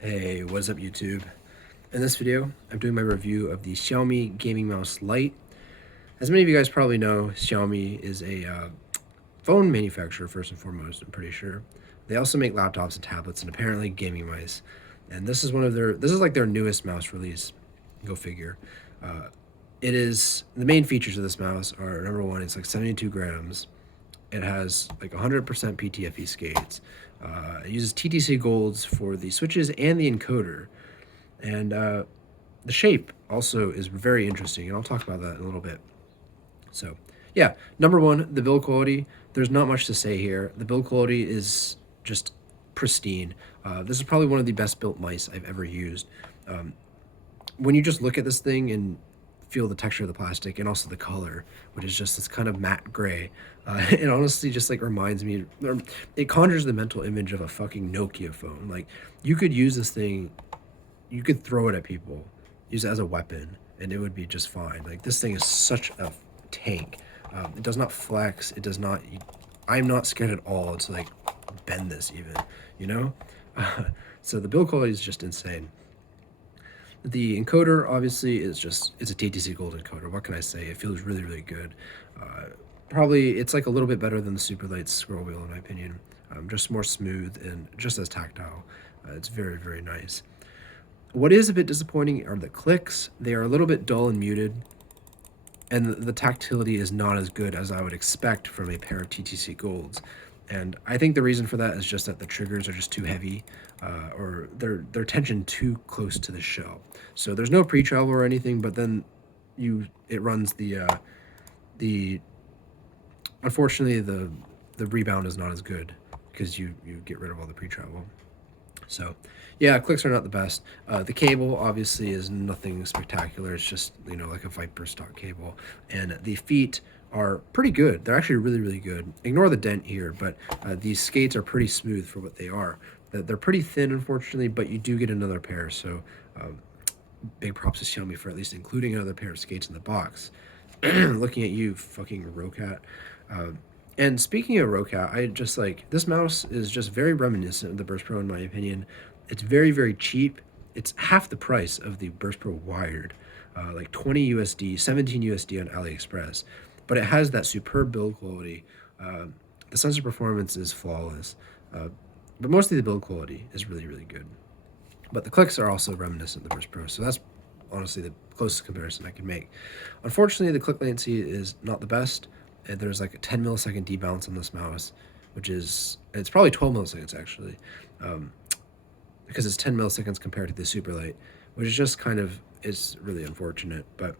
Hey, what's up YouTube? In this video, I'm doing my review of the Xiaomi gaming mouse LITE. As many of you guys probably know, Xiaomi is a phone manufacturer first and foremost, I'm pretty sure. They also make laptops and tablets and apparently gaming mice. And this is like their newest mouse release. Go figure. Uh, it is, the main features of this mouse are, number one, it's like 72 grams. It has like 100% PTFE skates. It uses TTC golds for the switches and the encoder. And the shape also is very interesting, and I'll talk about that in a little bit. So, yeah, number one, the build quality. There's not much to say here. The build quality is just pristine. This is probably one of the best built mice I've ever used. Um, when you just look at this thing and feel the texture of the plastic and also the color, which is just this kind of matte gray, it honestly just like reminds me, or it conjures the mental image of a fucking Nokia phone. Like, you could use this thing, you could throw it at people, use it as a weapon, and it would be just fine. Like, this thing is such a tank. It does not flex. It does not. I'm not scared at all to like bend this even, you know. So the build quality is just insane. The encoder obviously is just, it's a TTC Gold encoder. What can I say? It feels really, really good. Probably it's like a little bit better than the Super Light scroll wheel in my opinion. Just more smooth and just as tactile. It's very, very nice. What is a bit disappointing are the clicks. They are a little bit dull and muted, and the tactility is not as good as I would expect from a pair of TTC Golds. And I think the reason for that is just that the triggers are just too heavy, or they're tensioned too close to the shell. So there's no pre-travel or anything, but then it runs the unfortunately the rebound is not as good because you get rid of all the pre-travel. So, yeah, clicks are not the best. The cable obviously is nothing spectacular. It's just, you know, like a Viper stock cable. And the feet are pretty good. They're actually really, really good. Ignore the dent here, but these skates are pretty smooth for what they are. They're pretty thin, unfortunately, but you do get another pair. So, big props to Xiaomi for at least including another pair of skates in the box. Looking at you, fucking Rocat. Uh, and speaking of Rocat, I just like this mouse is just very reminiscent of the Burst Pro in my opinion. It's very, very cheap. It's half the price of the Burst Pro wired, like 20 USD, 17 USD on AliExpress. But it has that superb build quality. The sensor performance is flawless, but mostly the build quality is really, really good. But the clicks are also reminiscent of the Burst Pro, so that's honestly the closest comparison I can make. Unfortunately, the click latency is not the best. And there's like a 10 millisecond debounce on this mouse, which is, it's probably 12 milliseconds actually, because it's 10 milliseconds compared to the Super Light, which is just kind of, is really unfortunate. But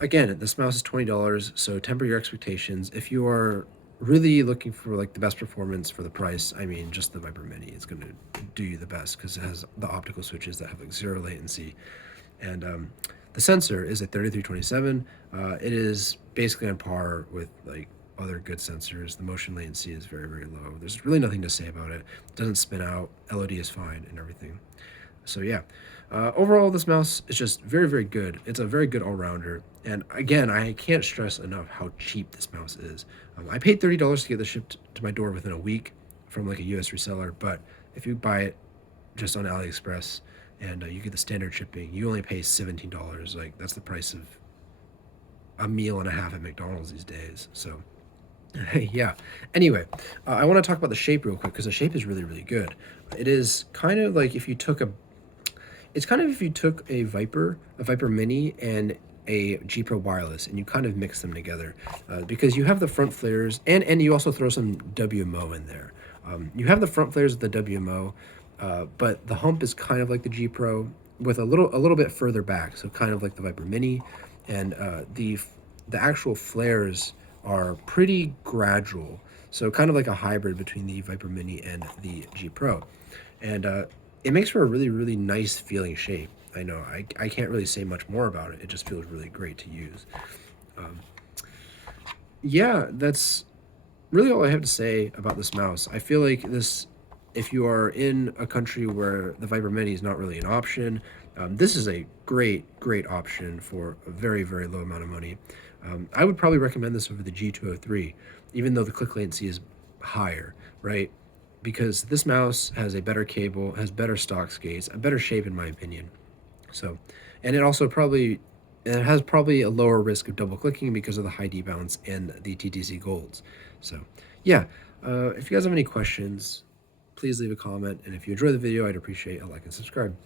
again, this mouse is $20, so temper your expectations. If you are really looking for like the best performance for the price, I mean, just the Viper Mini is going to do you the best because it has the optical switches that have like zero latency. And the sensor is a 3327. It is basically on par with like other good sensors. The motion latency is very, very low. There's really nothing to say about it. It doesn't spin out. LOD is fine and everything. So yeah, overall this mouse is just very, very good. It's a very good all-rounder. And again, I can't stress enough how cheap this mouse is. I paid $30 to get this shipped to my door within a week from like a US reseller, but if you buy it just on AliExpress and you get the standard shipping, you only pay $17. Like, that's the price of a meal and a half at McDonald's these days. So yeah. Anyway, I want to talk about the shape real quick because the shape is really, really good. It is kind of like if you took a, it's kind of if you took a Viper Mini and a G Pro wireless and you kind of mix them together, because you have the front flares and you also throw some WMO in there. You have the front flares of the WMO, but the hump is kind of like the G Pro with a little bit further back, so kind of like the Viper Mini, and the actual flares are pretty gradual, so kind of like a hybrid between the Viper Mini and the G Pro, and it makes for a really, really nice feeling shape. I know I can't really say much more about it. It just feels really great to use. Um, yeah, that's really all I have to say about this mouse. I feel like this, if you are in a country where the Viper Mini is not really an option, this is a great, great option for a very, very low amount of money. I would probably recommend this over the G203, even though the click latency is higher, right? because this mouse has a better cable, has better stock skates, a better shape in my opinion. So, and it also it has probably a lower risk of double clicking because of the high debounce and the TTC golds. So yeah, if you guys have any questions, please leave a comment. And if you enjoy the video, I'd appreciate a like and subscribe.